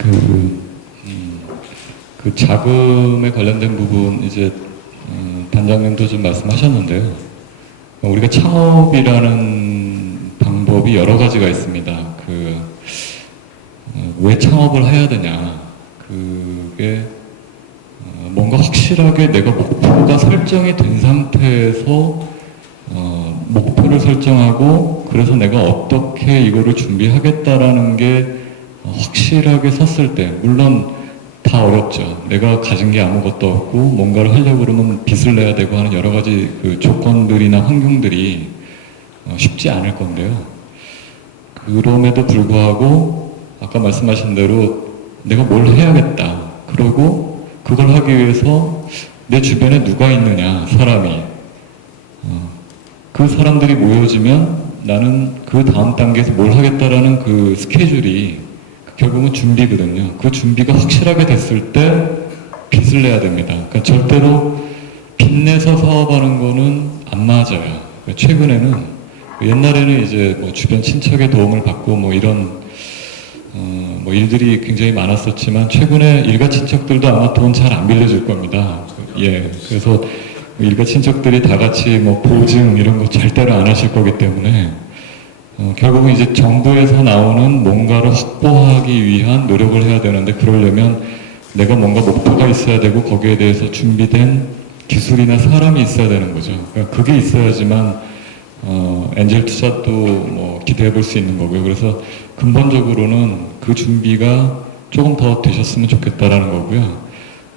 그, 그 자금에 관련된 부분 이제 단장님도 좀 말씀하셨는데요. 우리가 창업이라는 방법이 여러 가지가 있습니다. 왜 창업을 해야 되냐? 그게 뭔가 확실하게 내가 목표가 설정이 된 상태에서 목표를 설정하고 그래서 내가 어떻게 이거를 준비하겠다라는 게 확실하게 섰을 때, 물론 다 어렵죠. 내가 가진 게 아무것도 없고 뭔가를 하려고 그러면 빚을 내야 되고 하는 여러 가지 그 조건들이나 환경들이 쉽지 않을 건데요. 그럼에도 불구하고 아까 말씀하신 대로 내가 뭘 해야겠다. 그리고 그걸 하기 위해서 내 주변에 누가 있느냐, 사람이. 그 사람들이 모여지면 나는 그 다음 단계에서 뭘 하겠다라는 그 스케줄이 결국은 준비거든요. 그 준비가 확실하게 됐을 때 빚을 내야 됩니다. 그러니까 절대로 빚내서 사업하는 거는 안 맞아요. 그러니까 최근에는, 옛날에는 이제 뭐 주변 친척의 도움을 받고 뭐 이런 뭐 일들이 굉장히 많았었지만 최근에 일가 친척들도 아마 돈 잘 안 빌려줄 겁니다. 예, 그래서 일가 친척들이 다 같이 뭐 보증 이런 거 절대로 안 하실 거기 때문에 결국은 이제 정부에서 나오는 뭔가를 확보하기 위한 노력을 해야 되는데, 그러려면 내가 뭔가 목표가 있어야 되고 거기에 대해서 준비된 기술이나 사람이 있어야 되는 거죠. 그러니까 그게 있어야지만 엔젤 투자도 뭐 기대해 볼 수 있는 거고요. 그래서 근본적으로는 그 준비가 조금 더 되셨으면 좋겠다라는 거고요.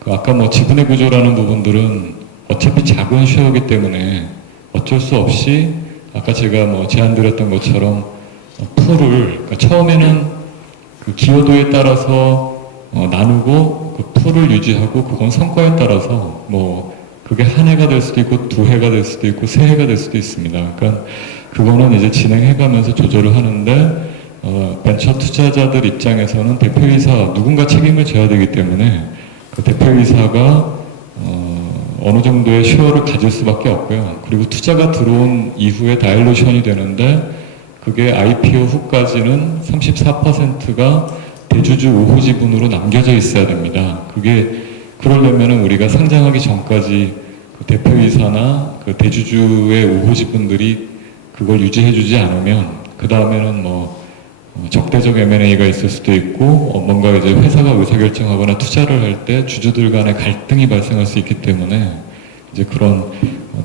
아까 뭐 지분의 구조라는 부분들은 어차피 작은 쉐어이기 때문에 어쩔 수 없이 아까 제가 뭐 제안드렸던 것처럼 그러니까 처음에는 그 기여도에 따라서 나누고 그 풀을 유지하고, 그건 성과에 따라서 뭐 그게 한 해가 될 수도 있고 두 해가 될 수도 있고 세 해가 될 수도 있습니다. 그러니까 그거는 이제 진행해가면서 조절을 하는데, 벤처 투자자들 입장에서는 대표이사 누군가 책임을 져야 되기 때문에 그 대표이사가 어느 정도의 쉐어를 가질 수밖에 없고요. 그리고 투자가 들어온 이후에 다일루션이 되는데, 그게 IPO 후까지는 34%가 대주주 우호 지분으로 남겨져 있어야 됩니다. 그게 그러려면은 우리가 상장하기 전까지 그 대표이사나 그 대주주의 우호 지분들이 그걸 유지해주지 않으면 그 다음에는 뭐 적대적 M&A가 있을 수도 있고 뭔가 이제 회사가 의사결정하거나 투자를 할 때 주주들 간의 갈등이 발생할 수 있기 때문에 이제 그런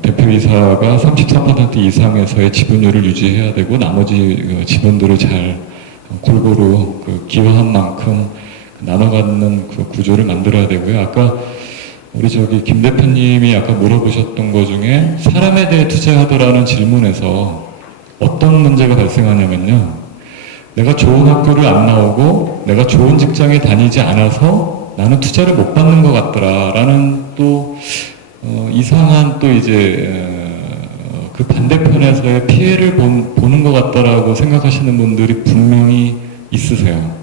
대표이사가 34% 이상에서의 지분율을 유지해야 되고 나머지 지분들을 잘 골고루 그 기여한 만큼 나눠 갖는 그 구조를 만들어야 되고요. 아까 우리 김 대표님이 아까 물어보셨던 것 중에 사람에 대해 투자하더라는 질문에서 어떤 문제가 발생하냐면요. 내가 좋은 학교를 안 나오고 내가 좋은 직장에 다니지 않아서 나는 투자를 못 받는 것 같더라라는 또 이상한 또 이제 그 반대편에서의 피해를 보는 것 같다라고 생각하시는 분들이 분명히 있으세요.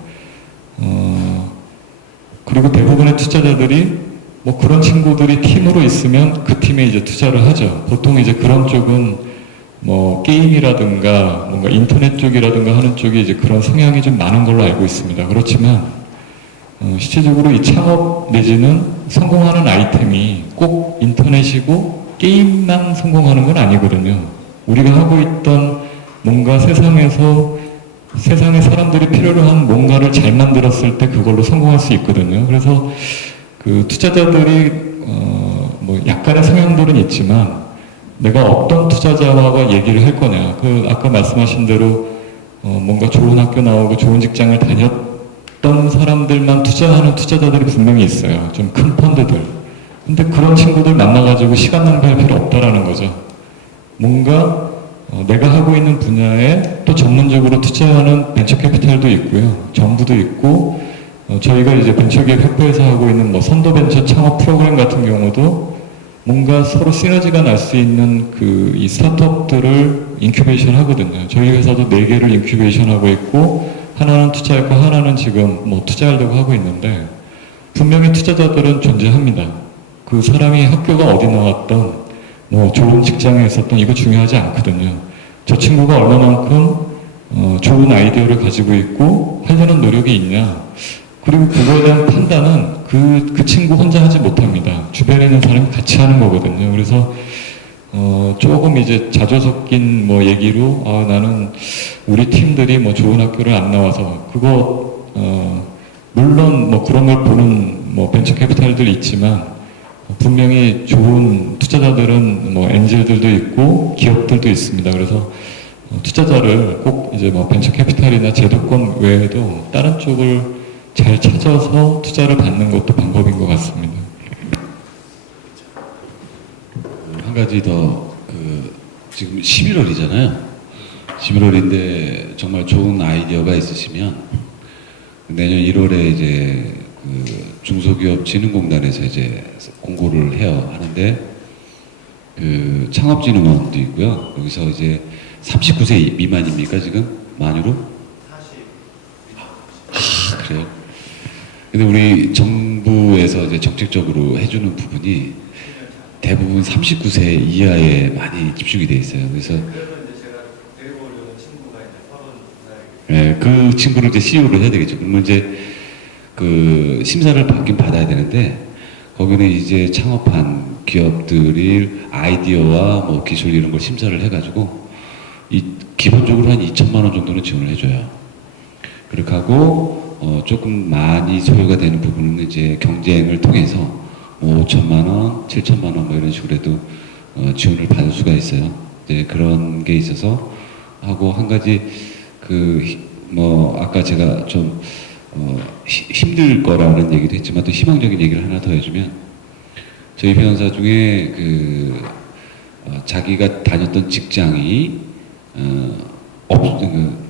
그리고 대부분의 투자자들이 뭐 그런 친구들이 팀으로 있으면 그 팀에 이제 투자를 하죠. 보통 이제 그런 쪽은 뭐 게임이라든가 뭔가 인터넷 쪽이라든가 하는 쪽이 이제 그런 성향이 좀 많은 걸로 알고 있습니다. 그렇지만 실제적으로 이 창업 내지는 성공하는 아이템이 꼭 인터넷이고 게임만 성공하는 건 아니거든요. 우리가 하고 있던 뭔가 세상에서 세상에 사람들이 필요로 한 뭔가를 잘 만들었을 때 그걸로 성공할 수 있거든요. 그래서 그 투자자들이 뭐 약간의 성향들은 있지만 내가 어떤 투자자와 얘기를 할 거냐. 그 아까 말씀하신 대로 뭔가 좋은 학교 나오고 좋은 직장을 다녔던 사람들만 투자하는 투자자들이 분명히 있어요. 좀 큰 펀드들. 근데 그런 친구들 만나가지고 시간 낭비할 필요 없다라는 거죠. 뭔가 내가 하고 있는 분야에 또 전문적으로 투자하는 벤처 캐피탈도 있고요. 정부도 있고 저희가 이제 벤처기업 협회에서 하고 있는 뭐 선도벤처 창업 프로그램 같은 경우도 뭔가 서로 시너지가 날 수 있는 이 스타트업들을 인큐베이션 하거든요. 저희 회사도 4개를 인큐베이션 하고 있고, 하나는 투자했고, 하나는 지금 뭐 투자하려고 하고 있는데, 분명히 투자자들은 존재합니다. 그 사람이 학교가 어디 나왔던, 뭐 좋은 직장에 있었던, 이거 중요하지 않거든요. 저 친구가 얼마만큼 좋은 아이디어를 가지고 있고, 하려는 노력이 있냐. 그리고 그거에 대한 판단은 그 친구 혼자 하지 못합니다. 주변에 있는 사람이 같이 하는 거거든요. 그래서 조금 이제 자조 섞인 뭐 얘기로, 나는 우리 팀들이 뭐 좋은 학교를 안 나와서, 물론 뭐 그런 걸 보는 뭐 벤처 캐피탈들이 있지만, 분명히 좋은 투자자들은 뭐 엔젤들도 있고 기업들도 있습니다. 그래서 투자자를 꼭 이제 뭐 벤처 캐피탈이나 제도권 외에도 다른 쪽을 잘 찾아서 투자를 받는 것도 방법인 것 같습니다. 한 가지 더, 지금 11월이잖아요. 11월인데 정말 좋은 아이디어가 있으시면 내년 1월에 이제 중소기업진흥공단에서 이제 공고를 해요. 하는데 창업진흥원도 있고요. 여기서 이제 39세 미만입니까 지금 만으로? 40. 그래요? 근데 우리 정부에서 이제 정책적으로 해주는 부분이 대부분 39세 이하에 많이 집중이 돼 있어요. 그래서 예, 그 친구를 이제 CEO를 해야 되겠죠. 그러면 이제 심사를 받긴 받아야 되는데 거기는 이제 창업한 기업들이 아이디어와 뭐 기술 이런 걸 심사를 해가지고 기본적으로 한 2천만 원 정도는 지원을 해줘요. 그렇게 하고 조금 많이 소요가 되는 부분은 이제 경쟁을 통해서 5천만 원, 7천만 원 뭐 이런 식으로 해도 지원을 받을 수가 있어요. 이제 그런 게 있어서 하고 한 가지 아까 제가 좀 힘들 거라는 얘기도 했지만 또 희망적인 얘기를 하나 더 해주면 저희 회원사 중에 자기가 다녔던 직장이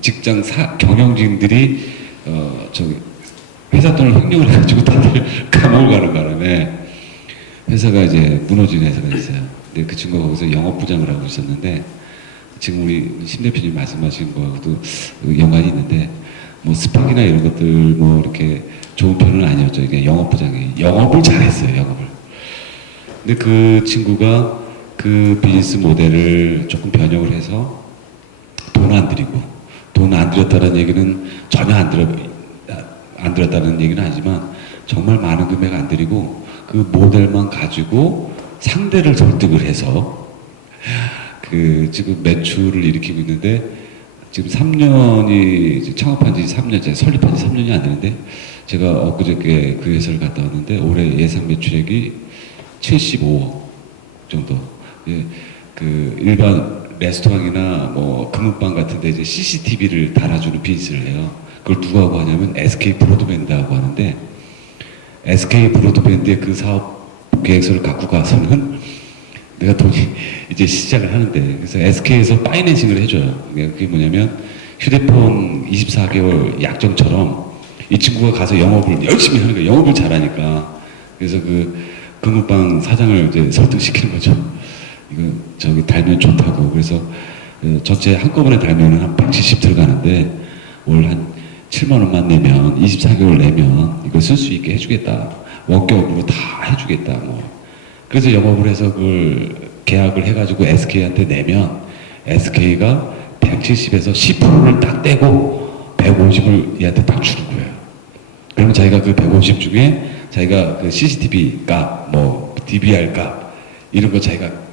직장 경영진들이 회사 돈을 횡령을 해가지고 다들 감옥을 가는 바람에 회사가 이제 무너진 회사가 있어요. 근데 그 친구가 거기서 영업부장을 하고 있었는데 지금 우리 심 대표님 말씀하신 거하고도 연관이 있는데 뭐 스펙이나 이런 것들 뭐 이렇게 좋은 편은 아니었죠. 이게 영업부장이 영업을 잘했어요. 영업을. 근데 그 친구가 그 비즈니스 모델을 조금 변형을 해서 돈 안 들였다는 얘기는 전혀 안 들였다는 얘기는 아니지만 정말 많은 금액 안 들이고 그 모델만 가지고 상대를 설득을 해서 지금 매출을 일으키고 있는데 지금 3년이 창업한 지 3년째, 설립한 지 3년이 안 되는데 제가 엊그저께 그 회사를 갔다 왔는데 올해 예상 매출액이 75억 정도. 예, 일반 레스토랑이나 뭐 금은방 같은 데 이제 CCTV를 달아주는 비즈니스를 해요. 그걸 누가 하고 하냐면 SK 브로드밴드하고 하는데 SK 브로드밴드의 그 사업 계획서를 갖고 가서는 내가 돈이 이제 시작을 하는데 그래서 SK에서 파이낸싱을 해줘요. 그게 뭐냐면 휴대폰 24개월 약정처럼 이 친구가 가서 영업을 열심히 하는 거예요. 영업을 잘하니까. 그래서 금은방 사장을 이제 설득시키는 거죠. 이거 달면 좋다고. 그래서 전체 한꺼번에 달면은 한 170 들어가는데 월 한 7만 원만 내면 24개월 내면 이걸 쓸 수 있게 해주겠다. 원격으로 다 해주겠다. 뭐. 그래서 영업을 해서 그걸 계약을 해가지고 SK한테 내면 SK가 170에서 10%를 딱 떼고 150을 얘한테 딱 주는 거예요. 그러면 자기가 그 150 중에 자기가 그 CCTV 값, 뭐 DVR 값 이런 거 자기가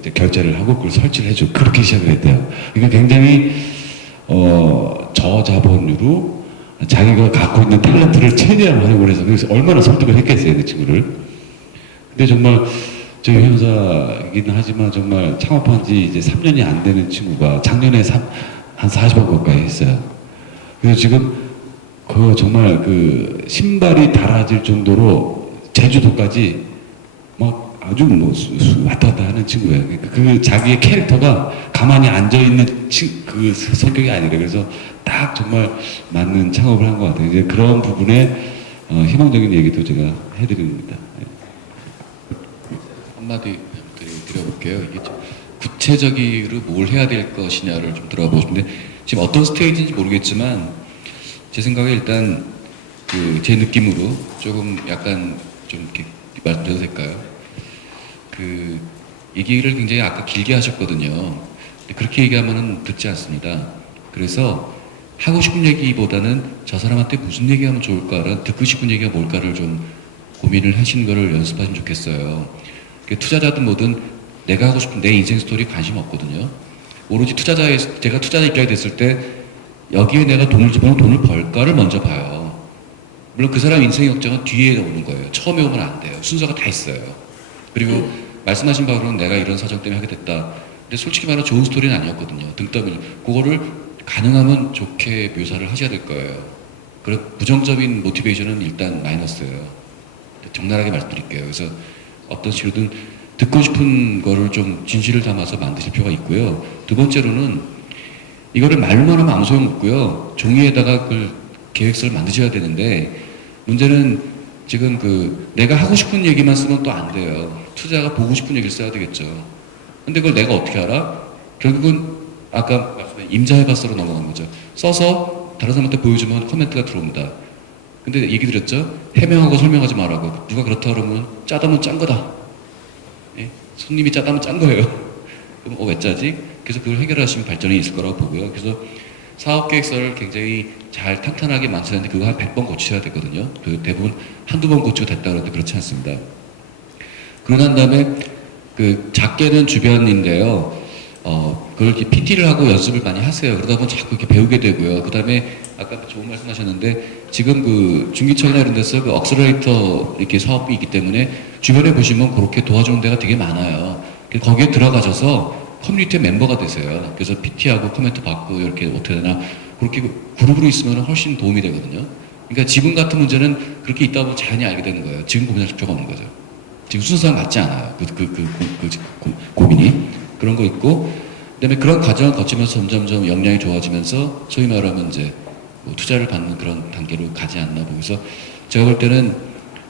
이제 결제를 하고 그걸 설치를 해줘. 그렇게 시작을 했대요. 이거 굉장히 저자본으로 자기가 갖고 있는 탤런트를 최대한 활용을 해서 그래서 얼마나 설득을 했겠어요, 그 친구를. 근데 정말 저희 회사이긴 하지만 정말 창업한 지 이제 3년이 안 되는 친구가 작년에 한 40억 가까이 했어요. 그래서 지금 정말 신발이 달아질 정도로 제주도까지 막 아주 왔다 갔다 하는 친구예요. 자기의 캐릭터가 가만히 앉아있는 성격이 아니래요. 그래서 딱 정말 맞는 창업을 한 것 같아요. 이제 그런 부분에 희망적인 얘기도 제가 해드립니다. 한마디 드려볼게요. 이게 좀 구체적으로 뭘 해야 될 것이냐를 좀 들어보고 싶은데 지금 어떤 스테이지인지 모르겠지만 제 생각에 일단 제 느낌으로 조금 약간 좀 이렇게 말씀드려도 될까요? 얘기를 굉장히 아까 길게 하셨거든요. 그렇게 얘기하면은 듣지 않습니다. 그래서 하고 싶은 얘기보다는 저 사람한테 무슨 얘기하면 좋을까를, 듣고 싶은 얘기가 뭘까를 좀 고민을 하시는 거를 연습하시면 좋겠어요. 투자자든 뭐든 내가 하고 싶은 내 인생 스토리 관심 없거든요. 오로지 제가 투자자 입장이 됐을 때 여기에 내가 돈을 집어넣으면 돈을 벌까를 먼저 봐요. 물론 그 사람 인생 역정은 뒤에 오는 거예요. 처음에 오면 안 돼요. 순서가 다 있어요. 그리고 말씀하신 바로는 내가 이런 사정 때문에 하게 됐다. 근데 솔직히 말하면 좋은 스토리는 아니었거든요. 등 떠밀려. 그거를 가능하면 좋게 묘사를 하셔야 될 거예요. 그런 부정적인 모티베이션은 일단 마이너스예요. 적나라하게 말씀드릴게요. 그래서 어떤 식으로든 듣고 싶은 거를 좀 진실을 담아서 만드실 필요가 있고요. 두 번째로는 이거를 말로만 하면 아무 소용 없고요. 종이에다가 그 계획서를 만드셔야 되는데 문제는 지금 내가 하고 싶은 얘기만 쓰면 또 안 돼요. 투자가 보고 싶은 얘기를 써야 되겠죠. 근데 그걸 내가 어떻게 알아? 결국은 아까 말씀한 임자회바서로 넘어간 거죠. 써서 다른 사람한테 보여주면 코멘트가 들어온다. 근데 얘기 드렸죠? 해명하고 설명하지 말라고. 누가 그렇다 그러면 짜다면 짠 거다. 예? 손님이 짜다면 짠 거예요. 그럼 왜 짜지? 그래서 그걸 해결하시면 발전이 있을 거라고 보고요. 그래서 사업계획서를 굉장히 잘 탄탄하게 만드셨는데 그거 한 100번 고치셔야 되거든요. 대부분 한두 번 고치고 됐다 그러는데 그렇지 않습니다. 그러고 난 다음에 작게는 주변인데요. 그걸 이렇게 PT를 하고 연습을 많이 하세요. 그러다 보면 자꾸 이렇게 배우게 되고요. 그 다음에 아까 좋은 말씀 하셨는데 지금 중기청이나 이런 데서 억셀러레이터 이렇게 사업이 있기 때문에 주변에 보시면 그렇게 도와주는 데가 되게 많아요. 거기에 들어가셔서 커뮤니티의 멤버가 되세요. 그래서 PT하고 코멘트 받고 이렇게 어떻게 되나 그렇게 그룹으로 있으면 훨씬 도움이 되거든요. 그러니까 지금 같은 문제는 그렇게 있다 보면 자연히 알게 되는 거예요. 지금 고민하실 필요가 없는 거죠. 지금 순서가 맞지 않아요. 고민이. 그런 거 있고, 그 다음에 그런 과정을 거치면서 점점점 역량이 좋아지면서 소위 말하면 이제 투자를 받는 그런 단계로 가지 않나 보면서 제가 볼 때는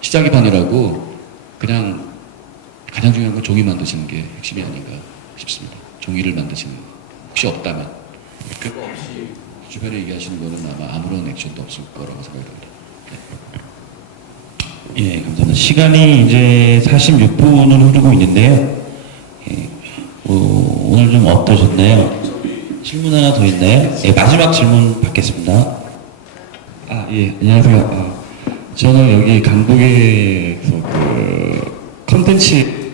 시작이 반이라고 그냥 가장 중요한 건 종이 만드시는 게 핵심이 아닌가 싶습니다. 종이를 만드시는 거. 혹시 없다면. 그거 없이 주변에 얘기하시는 거는 아마 아무런 액션도 없을 거라고 생각이 듭니다. 네. 예, 감사합니다. 시간이 이제 46분을 흐르고 있는데요. 예, 오늘 좀 어떠셨나요? 질문 하나 더 있나요? 예, 마지막 질문 받겠습니다. 예, 안녕하세요. 저는 여기 강북에서 컨텐츠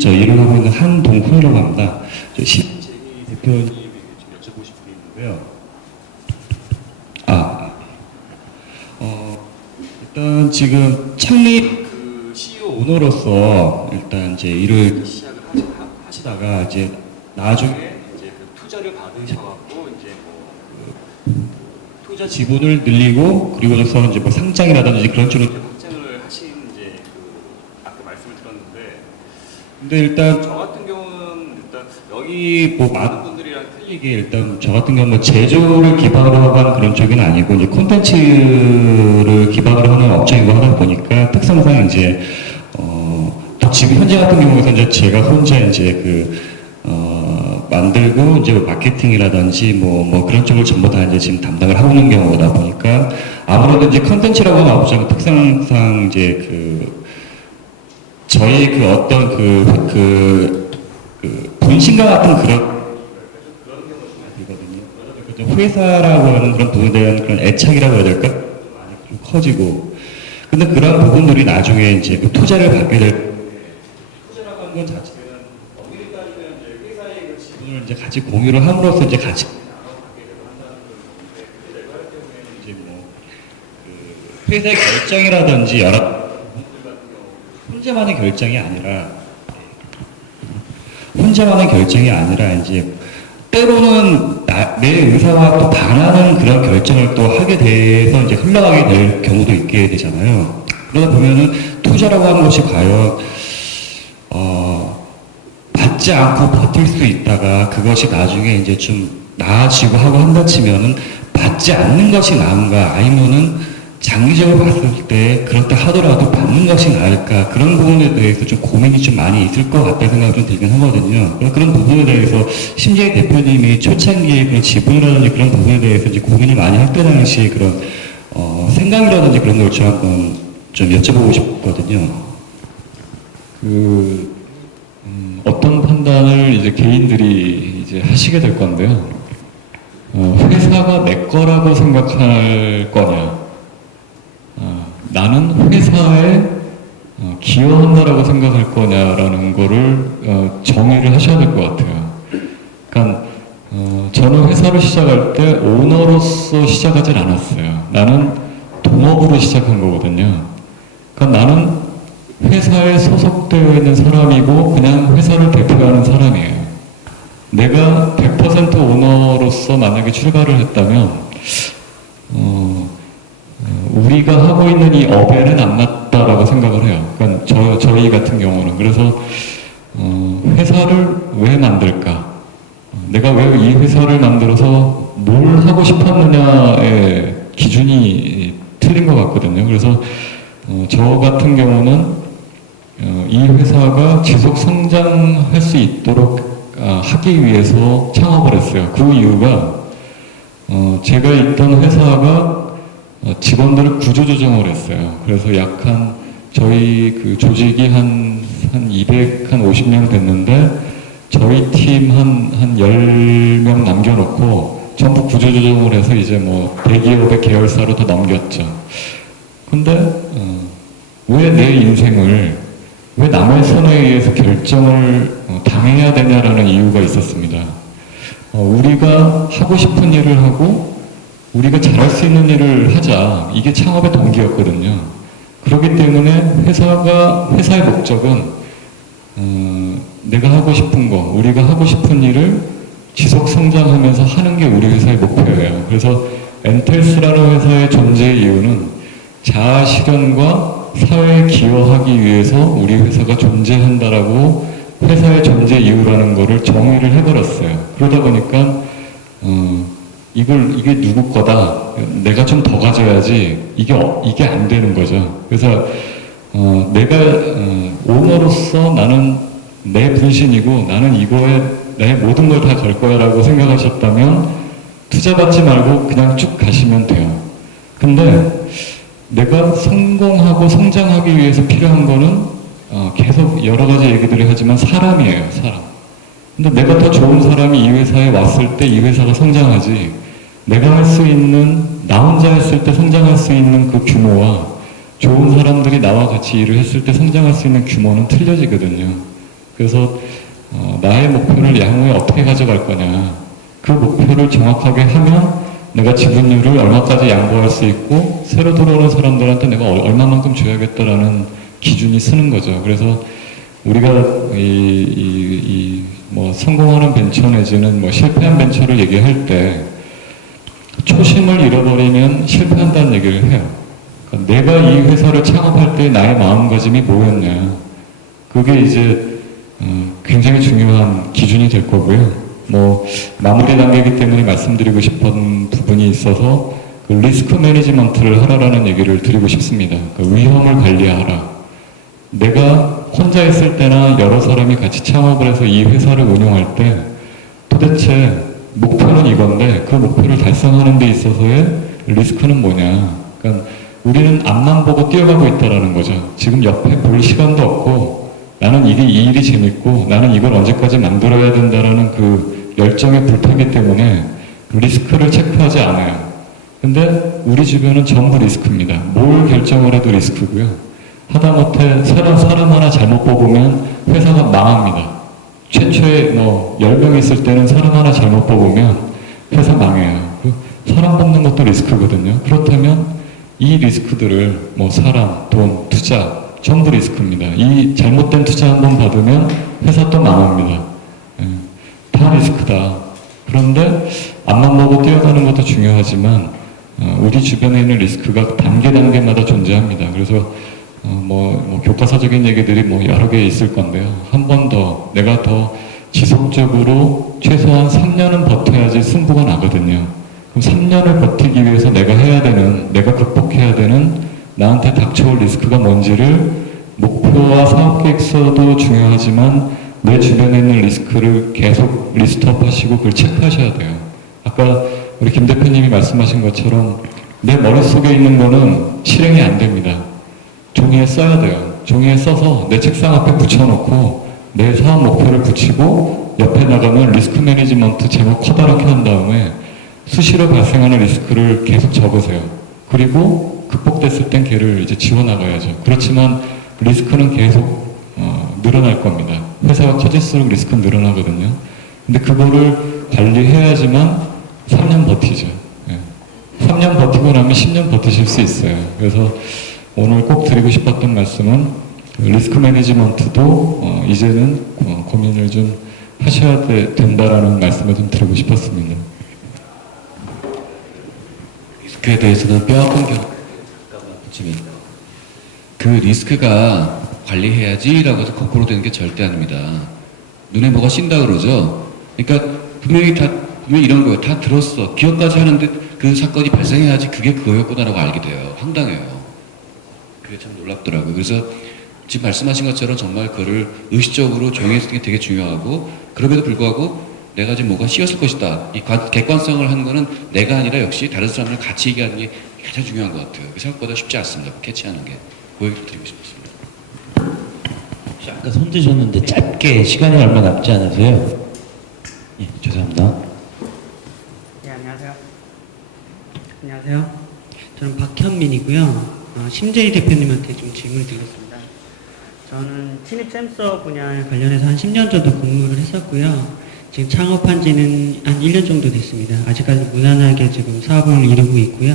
저 일을 하고 있는 한동훈이라고 합니다. 저 신재희 대표님에게 좀 여쭤보고 싶은 게 있는데요. 일단 지금 창립 CEO 오너로서 일단 이제 일을 시작을 하시다가 이제 나중에 이제 투자를 받으셔갖고 이제 투자 지분을 늘리고 그리고 나서 이제 상장이라든지 그런 쪽으로 확장을 하신 이제 아까 말씀을 들었는데 근데 일단 저 같은 경우는 일단 여기 많은 분들이랑 틀리게 일단 저 같은 경우는 제조를 기반으로 하는 그런 쪽은 아니고 이제 콘텐츠를 기반으로 하는 업종이고 하다 보니까 특성상 이제 지금 현재 같은 경우에서 이제 제가 혼자 이제 만들고 이제 마케팅이라든지 뭐 그런 쪽을 전부 다 이제 지금 담당을 하고 있는 경우다 보니까 아무래도 이제 컨텐츠라고 하는 업종 특성상 이제 저희 어떤 본심과 같은 그런 경우가 많이 들거든요. 회사라고 하는 그런 부분에 대한 그런 애착이라고 해야 될까? 많이 좀 커지고. 근데 그런 부분들이 나중에 이제 투자를 받게 될 투자라고 하는 건 자체는 어디를 따지면 이제 회사의 지분을 이제 같이 공유를 함으로써 이제 같이 나눠가게 되고 한다는 건데 그때 내가 할 경우에는 이제 회사의 결정이라든지 여러 혼자만의 결정이 아니라 이제 때로는 내 의사와 또 반하는 그런 결정을 또 하게 돼서 이제 흘러가게 될 경우도 있게 되잖아요. 그러다 보면은 투자라고 하는 것이 과연 받지 않고 버틸 수 있다가 그것이 나중에 이제 좀 나아지고 하고 한다 치면은 받지 않는 것이 나은가 아니면은 장기적으로 봤을 때 그렇다 하더라도 받는 것이 나을까 그런 부분에 대해서 좀 고민이 좀 많이 있을 것 같다는 생각이 좀 들긴 하거든요. 그런 부분에 대해서 심재희 대표님이 초창기에 그런 지분이라든지 그런 부분에 대해서 이제 고민을 많이 할 때 당시에 그런 생각이라든지 그런 걸 좀 한번 좀 여쭤보고 싶거든요. 어떤 판단을 이제 개인들이 이제 하시게 될 건데요. 회사가 내 거라고 생각할 거냐, 나는 회사에 기여한다라고 생각할 거냐라는 거를 정의를 하셔야 될 것 같아요. 그러니까 저는 회사를 시작할 때 오너로서 시작하진 않았어요. 나는 동업으로 시작한 거거든요. 그러니까 나는 회사에 소속되어 있는 사람이고 그냥 회사를 대표하는 사람이에요. 내가 100% 오너로서 만약에 출발을 했다면 우리가 하고 있는 이 업에는 안 맞다라고 생각을 해요. 그러니까 저희 같은 경우는. 그래서 회사를 왜 만들까? 내가 왜 이 회사를 만들어서 뭘 하고 싶었느냐의 기준이 틀린 것 같거든요. 그래서 저 같은 경우는 이 회사가 지속 성장할 수 있도록 하기 위해서 창업을 했어요. 그 이유가 제가 있던 회사가 직원들을 구조조정을 했어요. 그래서 저희 그 조직이 한 250명 됐는데 저희 팀 한 10명 남겨놓고 전부 구조조정을 해서 이제 뭐 대기업의 계열사로 다 넘겼죠. 근데 왜 내 인생을 왜 남의 손에 의해서 결정을 당해야 되냐라는 이유가 있었습니다. 우리가 하고 싶은 일을 하고 우리가 잘할 수 있는 일을 하자. 이게 창업의 동기였거든요. 그렇기 때문에 회사의 목적은 내가 하고 싶은 거, 우리가 하고 싶은 일을 지속 성장하면서 하는 게 우리 회사의 목표예요. 그래서 엔텔스라는 회사의 존재의 이유는 자아 실현과 사회에 기여하기 위해서 우리 회사가 존재한다라고 회사의 존재 이유라는 거를 정의를 해버렸어요. 그러다 보니까 이게 누구 거다. 내가 좀 더 가져야지. 이게 안 되는 거죠. 그래서 내가 오너로서 나는 내 분신이고 나는 이거에 내 모든 걸 다 걸 거야라고 생각하셨다면 투자받지 말고 그냥 쭉 가시면 돼요. 근데 내가 성공하고 성장하기 위해서 필요한 거는 계속 여러 가지 얘기들을 하지만 사람이에요, 사람. 근데 내가 더 좋은 사람이 이 회사에 왔을 때 이 회사가 성장하지, 내가 할 수 있는, 나 혼자 했을 때 성장할 수 있는 그 규모와 좋은 사람들이 나와 같이 일을 했을 때 성장할 수 있는 규모는 틀려지거든요. 그래서 나의 목표를 향후에 어떻게 가져갈 거냐, 그 목표를 정확하게 하면 내가 지분율을 얼마까지 양보할 수 있고 새로 들어오는 사람들한테 내가 얼마만큼 줘야겠다라는 기준이 쓰는 거죠. 그래서 우리가 뭐 성공하는 벤처 내지는 뭐 실패한 벤처를 얘기할 때 초심을 잃어버리면 실패한다는 얘기를 해요. 그러니까 내가 이 회사를 창업할 때 나의 마음가짐이 뭐였냐, 그게 이제 굉장히 중요한 기준이 될 거고요. 뭐 마무리 단계이기 때문에 말씀드리고 싶은 부분이 있어서 그 리스크 매니지먼트를 하라라는 얘기를 드리고 싶습니다. 그 위험을 관리하라. 내가 혼자 있을 때나 여러 사람이 같이 창업을 해서 이 회사를 운영할 때 도대체 목표는 이건데 그 목표를 달성하는 데 있어서의 리스크는 뭐냐. 그러니까 우리는 앞만 보고 뛰어가고 있다라는 거죠. 지금 옆에 볼 시간도 없고 나는 이 일이 재밌고 나는 이걸 언제까지 만들어야 된다라는 그 열정의 불타기 때문에 리스크를 체크하지 않아요. 근데 우리 주변은 전부 리스크입니다. 뭘 결정을 해도 리스크고요. 하다못해 사람 하나 잘못 뽑으면 회사가 망합니다. 최초에 뭐 10명 있을 때는 사람 하나 잘못 뽑으면 회사 망해요. 사람 뽑는 것도 리스크거든요. 그렇다면 이 리스크들을 뭐 사람, 돈, 투자 전부 리스크입니다. 이 잘못된 투자 한번 받으면 회사 또 망합니다. 다 리스크다. 그런데 앞만 보고 뛰어가는 것도 중요하지만 우리 주변에 있는 리스크가 단계마다 존재합니다. 그래서 뭐 교과서적인 얘기들이 뭐 여러 개 있을 건데요. 한 번 더 내가 더 지속적으로 최소한 3년은 버텨야지 승부가 나거든요. 그럼 3년을 버티기 위해서 내가 극복해야 되는 나한테 닥쳐올 리스크가 뭔지를 목표와 사업 계획서도 중요하지만 내 주변에 있는 리스크를 계속 리스트업 하시고 그걸 체크하셔야 돼요. 아까 우리 김 대표님이 말씀하신 것처럼 내 머릿속에 있는 거는 실행이 안 됩니다. 종이에 써야 돼요. 종이에 써서 내 책상 앞에 붙여놓고 내 사업 목표를 붙이고 옆에 나가면 리스크 매니지먼트 제목 커다랗게 한 다음에 수시로 발생하는 리스크를 계속 적으세요. 그리고 극복됐을 땐 걔를 이제 지워나가야죠. 그렇지만 리스크는 계속 늘어날 겁니다. 회사가 커질수록 리스크는 늘어나거든요. 근데 그거를 관리해야지만 3년 버티죠. 3년 버티고 나면 10년 버티실 수 있어요. 그래서 오늘 꼭 드리고 싶었던 말씀은 그 리스크 매니지먼트도 이제는 고민을 좀 하셔야 된다라는 말씀을 좀 드리고 싶었습니다. 리스크에 대해서는 뼈아픈 경험 붙이면 그 리스크가 관리해야지라고 해서 거꾸로 되는 게 절대 아닙니다. 눈에 뭐가 띈다 그러죠. 그러니까 분명히 이런 거예요. 다 들었어. 기억까지 하는데 그 사건이 발생해야지 그게 그거였구나라고 알게 돼요. 황당해요. 그게 참 놀랍더라고요. 그래서 지금 말씀하신 것처럼 정말 그거를 의식적으로 조용히 쓰는 게 되게 중요하고, 그럼에도 불구하고 내가 지금 뭐가 씌었을 것이다. 이 객관성을 하는 거는 내가 아니라 역시 다른 사람을 같이 얘기하는 게 가장 중요한 것 같아요. 생각보다 쉽지 않습니다. 캐치하는 게. 그 얘기를 드리고 싶었습니다. 혹시 아까 손 드셨는데 짧게 시간이 얼마 남지 않으세요? 예, 죄송합니다. 네, 안녕하세요. 안녕하세요. 저는 박현민이고요. 심재희 대표님한테 좀 질문을 드리겠습니다. 저는 침입 센서 분야 관련해서 한 10년 정도 근무를 했었고요. 지금 창업한 지는 한 1년 정도 됐습니다. 아직까지 무난하게 지금 사업을 이루고 있고요.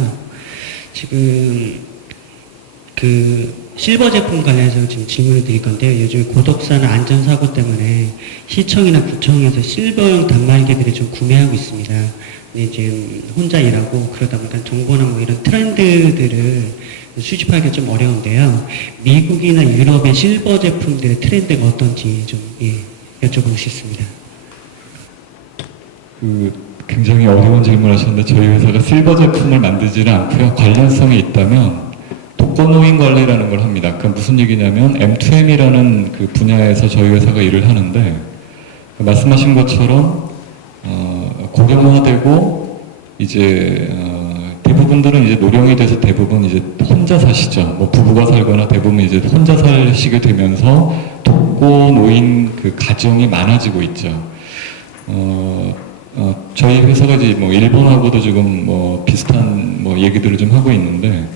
지금 그 실버 제품 관련해서 지금 질문을 드릴 건데요. 요즘에 고독사나 안전사고 때문에 시청이나 구청에서 실버용 단말기들을 좀 구매하고 있습니다. 근데 지금 혼자 일하고 그러다 보니까 정보나 뭐 이런 트렌드들을 수집하기가 좀 어려운데요. 미국이나 유럽의 실버 제품들의 트렌드가 어떤지 좀 여쭤보고 싶습니다. 굉장히 어려운 질문을 하셨는데 저희 회사가 실버 제품을 만들지는 않고요. 관련성이 있다면 독거노인 관리라는 걸 합니다. 그 무슨 얘기냐면 M2M이라는 그 분야에서 저희 회사가 일을 하는데 말씀하신 것처럼 고령화되고 이제 대부분들은 이제 노령이 돼서 대부분 이제 혼자 사시죠. 뭐 부부가 살거나 대부분 이제 혼자 사시게 되면서 독거노인 그 가정이 많아지고 있죠. 저희 회사가 이제 뭐 일본하고도 지금 뭐 비슷한 뭐 얘기들을 좀 하고 있는데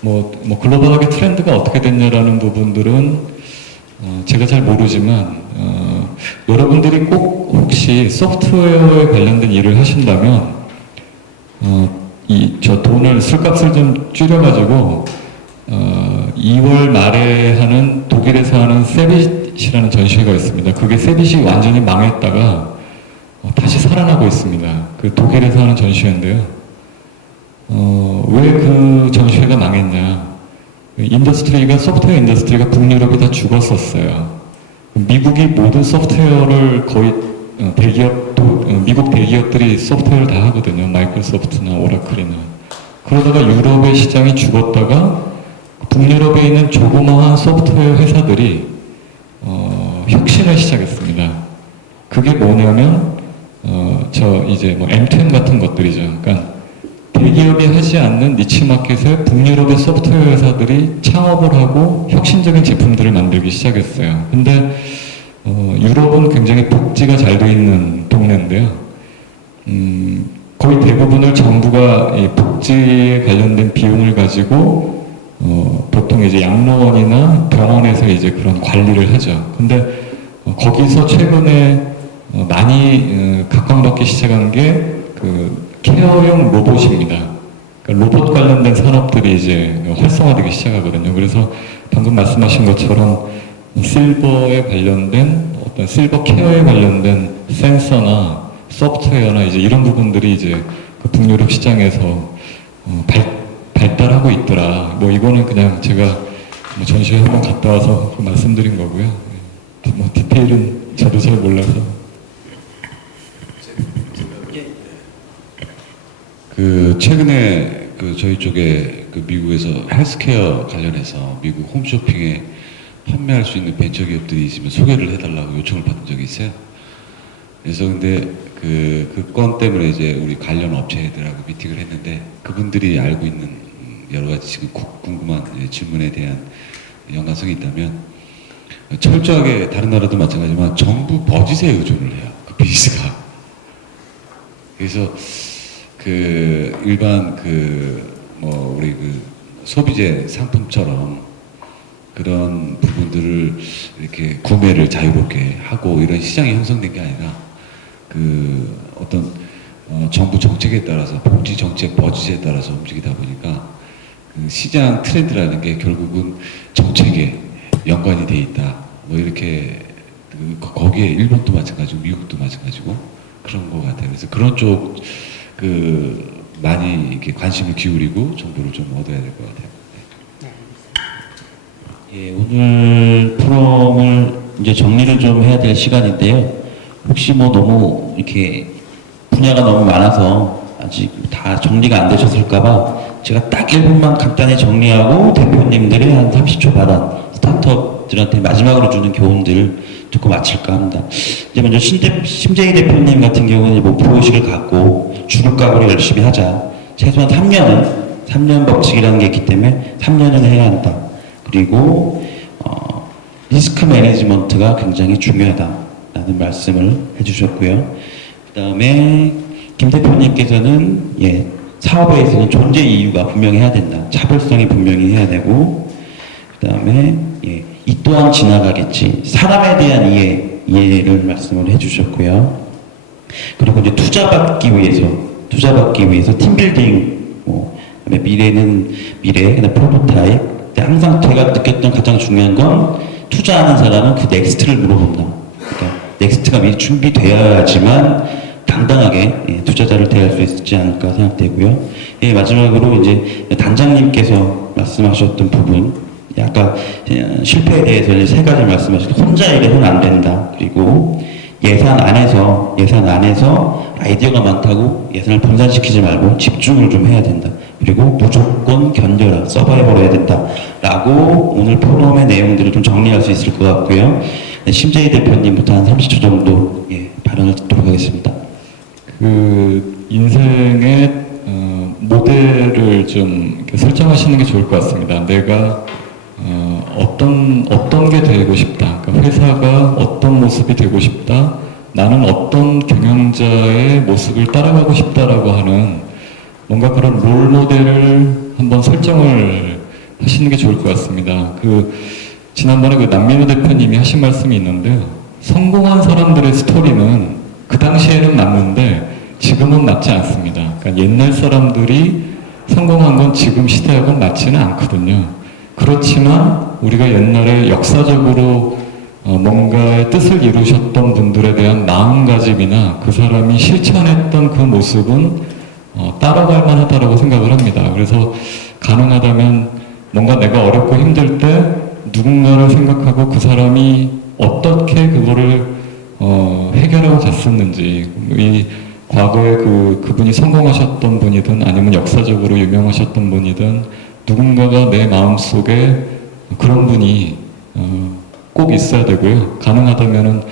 뭐 글로벌하게 트렌드가 어떻게 됐냐라는 부분들은 제가 잘 모르지만 여러분들이 꼭 혹시 소프트웨어에 관련된 일을 하신다면 저 돈을 술값을 좀 줄여가지고 2월 말에 하는 독일에서 하는 세빗이라는 전시회가 있습니다. 그게 세빗이 완전히 망했다가 다시 살아나고 있습니다. 그 독일에서 하는 전시회인데요. 왜 그 전시회가 망했냐? 인더스트리가 소프트웨어 인더스트리가 북유럽이 다 죽었었어요. 미국이 모든 소프트웨어를 거의 미국 대기업들이 소프트웨어를 다 하거든요. 마이크로소프트나 오라클이나. 그러다가 유럽의 시장이 죽었다가 북유럽에 있는 조그마한 소프트웨어 회사들이 혁신을 시작했습니다. 그게 뭐냐면 이제 뭐 M2M 같은 것들이죠. 그러니까 대기업이 하지 않는 니치마켓에 북유럽의 소프트웨어 회사들이 창업을 하고 혁신적인 제품들을 만들기 시작했어요. 근데 유럽은 굉장히 복지가 잘 돼 있는 동네인데요. 거의 대부분을 정부가 이 복지에 관련된 비용을 가지고 보통 이제 양로원이나 병원에서 이제 그런 관리를 하죠. 근데 거기서 최근에 많이 각광받기 시작한 게 그 케어용 로봇입니다. 그러니까 로봇 관련된 산업들이 이제 활성화되기 시작하거든요. 그래서 방금 말씀하신 것처럼 실버에 관련된 어떤 실버 케어에 관련된 센서나 소프트웨어나 이제 이런 부분들이 이제 그 북유럽 시장에서 발달하고 있더라. 뭐 이거는 그냥 제가 뭐 전시회 한번 갔다 와서 말씀드린 거고요. 뭐 디테일은 저도 잘 몰라서. 그 최근에 그 저희 쪽에 그 미국에서 헬스케어 관련해서 미국 홈쇼핑에 판매할 수 있는 벤처 기업들이 있으면 소개를 해달라고 요청을 받은 적이 있어요. 그래서 근데 그 건 때문에 이제 우리 관련 업체들하고 미팅을 했는데 그분들이 알고 있는 여러 가지 지금 궁금한 질문에 대한 연관성이 있다면 철저하게 다른 나라도 마찬가지지만 정부 버짓에 의존을 해요. 그 비즈가. 그래서 그 일반 그 뭐 우리 그 소비재 상품처럼 그런 부분들을 이렇게 구매를 자유롭게 하고 이런 시장이 형성된 게 아니라 그 어떤 정부 정책에 따라서 복지 정책 버짓에 따라서 움직이다 보니까 그 시장 트렌드라는 게 결국은 정책에 연관이 돼 있다. 뭐 이렇게 거기에 일본도 마찬가지고 미국도 마찬가지고 그런 것 같아요. 그래서 그런 쪽 그 많이 이렇게 관심을 기울이고 정보를 좀 얻어야 될 것 같아요. 예, 오늘 프롬을 이제 정리를 좀 해야 될 시간인데요. 혹시 뭐 너무 이렇게 분야가 너무 많아서 아직 다 정리가 안 되셨을까봐 제가 딱 1분만 간단히 정리하고 대표님들의 한 30초 발언, 스타트업들한테 마지막으로 주는 교훈들 듣고 마칠까 합니다. 이제 먼저 심재희 대표님 같은 경우는 목표의식을 갖고 주력각으로 열심히 하자. 최소한 3년 법칙이라는 게 있기 때문에 3년은 해야 한다. 그리고 리스크 매니지먼트가 굉장히 중요하다라는 말씀을 해주셨고요. 그 다음에 김 대표님께서는 사업에 있어서는 존재 이유가 분명히 해야 된다. 차별성이 분명히 해야 되고, 그 다음에 이 또한 지나가겠지. 사람에 대한 이해를 말씀을 해주셨고요. 그리고 이제 투자받기 위해서 팀빌딩, 그다음에 미래는 미래, 그다음 프로토타입. 근데 항상 제가 느꼈던 가장 중요한 건 투자하는 사람은 그 넥스트를 물어본다. 그러니까 넥스트가 미리 준비되어야지만 당당하게 투자자를 대할 수 있지 않을까 생각되고요. 마지막으로 이제 단장님께서 말씀하셨던 부분, 아까 실패에 대해서 이제 3가지 말씀하셨는데 혼자 일해서는 안 된다. 그리고 예산 안에서 아이디어가 많다고 예산을 분산시키지 말고 집중을 좀 해야 된다. 그리고 무조건 견뎌라, 서바이벌 해야 된다. 라고 오늘 포럼의 내용들을 좀 정리할 수 있을 것 같고요. 심재희 대표님부터 한 30초 정도 발언을 듣도록 하겠습니다. 그 인생의 모델을 좀 이렇게 설정하시는 게 좋을 것 같습니다. 내가 어떤 게 되고 싶다. 그러니까 회사가 어떤 모습이 되고 싶다. 나는 어떤 경영자의 모습을 따라가고 싶다라고 하는 뭔가 그런 롤 모델을 한번 설정을 하시는 게 좋을 것 같습니다. 지난번에 남민우 대표님이 하신 말씀이 있는데요. 성공한 사람들의 스토리는 그 당시에는 맞는데 지금은 맞지 않습니다. 그러니까 옛날 사람들이 성공한 건 지금 시대하고는 맞지는 않거든요. 그렇지만 우리가 옛날에 역사적으로 뭔가의 뜻을 이루셨던 분들에 대한 마음가짐이나 그 사람이 실천했던 그 모습은 따라갈 만하다고 생각을 합니다. 그래서 가능하다면 뭔가 내가 어렵고 힘들 때 누군가를 생각하고 그 사람이 어떻게 그거를 해결하고 갔었는지, 이 과거에 그분이 성공하셨던 분이든 아니면 역사적으로 유명하셨던 분이든 누군가가 내 마음속에 그런 분이 꼭 있어야 되고요. 가능하다면은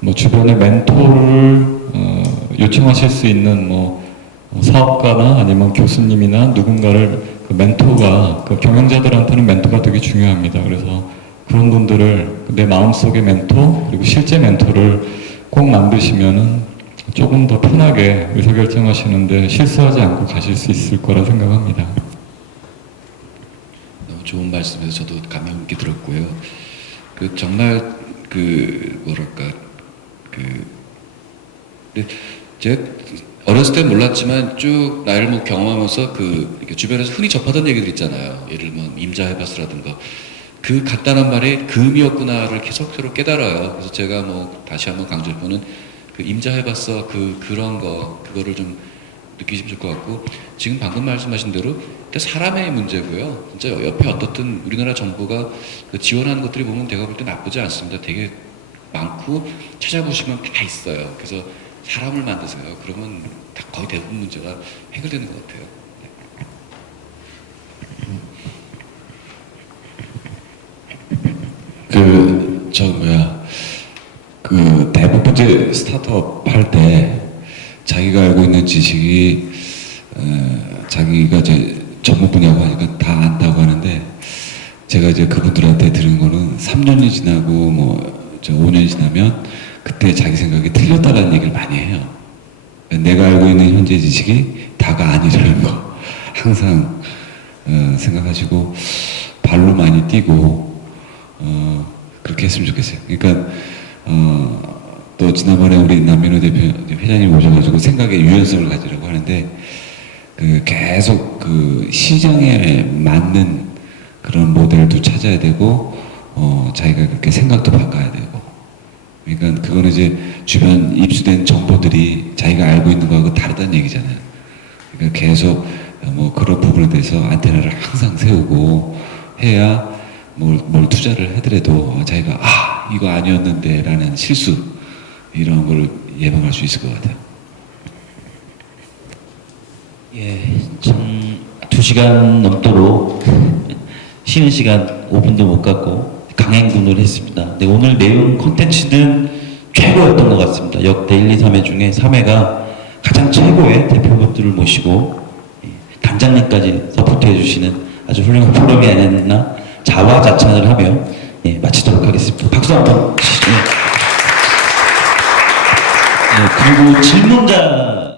뭐 주변에 멘토를 요청하실 수 있는 사업가나 아니면 교수님이나 누군가를 그 멘토가 경영자들한테는 멘토가 되게 중요합니다. 그래서 그런 분들을 내 마음속의 멘토 그리고 실제 멘토를 꼭 만드시면은 조금 더 편하게 의사결정하시는데 실수하지 않고 가실 수 있을 거라 생각합니다. 너무 좋은 말씀에서 저도 감명 깊게 들었고요. 정말 제가 어렸을 땐 몰랐지만 쭉 나이를 경험하면서 이렇게 주변에서 흔히 접하던 얘기들 있잖아요. 예를 들면 임자해바스라든가 그 간단한 말에 금이었구나를 계속적으로 깨달아요. 그래서 제가 다시 한번 강조할 거는 임자해봤어 그거를 좀 느끼시면 좋을 것 같고, 지금 방금 말씀하신 대로 사람의 문제고요. 진짜 옆에 어떻든 우리나라 정부가 지원하는 것들이 보면 제가 볼 때 나쁘지 않습니다. 되게 많고 찾아보시면 다 있어요. 그래서 사람을 만드세요. 그러면 다 거의 대부분 문제가 해결되는 것 같아요. 대부분 이제 스타트업 할 때 자기가 알고 있는 지식이 자기가 이제 전문 분야고 하니까 다 안다고 하는데, 제가 이제 그분들한테 들은 거는 3년이 지나고 5년이 지나면 그때 자기 생각이 틀렸다라는 얘기를 많이 해요. 내가 알고 있는 현재 지식이 다가 아니라는 거 항상 생각하시고 발로 많이 뛰고 그렇게 했으면 좋겠어요. 그러니까 또 지난번에 우리 남민호 대표 회장님 오셔가지고 생각의 유연성을 가지라고 하는데 그 계속 그 시장에 맞는 그런 모델도 찾아야 되고 자기가 그렇게 생각도 바꿔야 되고 그러니까 그거는 이제 주변 입수된 정보들이 자기가 알고 있는 거하고 다르다는 얘기잖아요. 그러니까 계속 뭐 그런 부분에 대해서 안테나를 항상 세우고 해야 뭘 투자를 하더라도 자기가 이거 아니었는데 라는 실수 이런 걸 예방할 수 있을 것 같아요. 예, 참 2시간 넘도록 쉬는 시간 5분도 못 갖고 강행군을 했습니다. 근데 오늘 내용 콘텐츠는 최고였던 것 같습니다. 역대 1, 2, 3회 중에 3회가 가장 최고의 대표분들을 모시고 단장님까지 서포트해 주시는 아주 훌륭한 프로그램이 아니었나 자화자찬을 하며 마치도록 하겠습니다. 박수 한번 주시죠. 그리고 질문자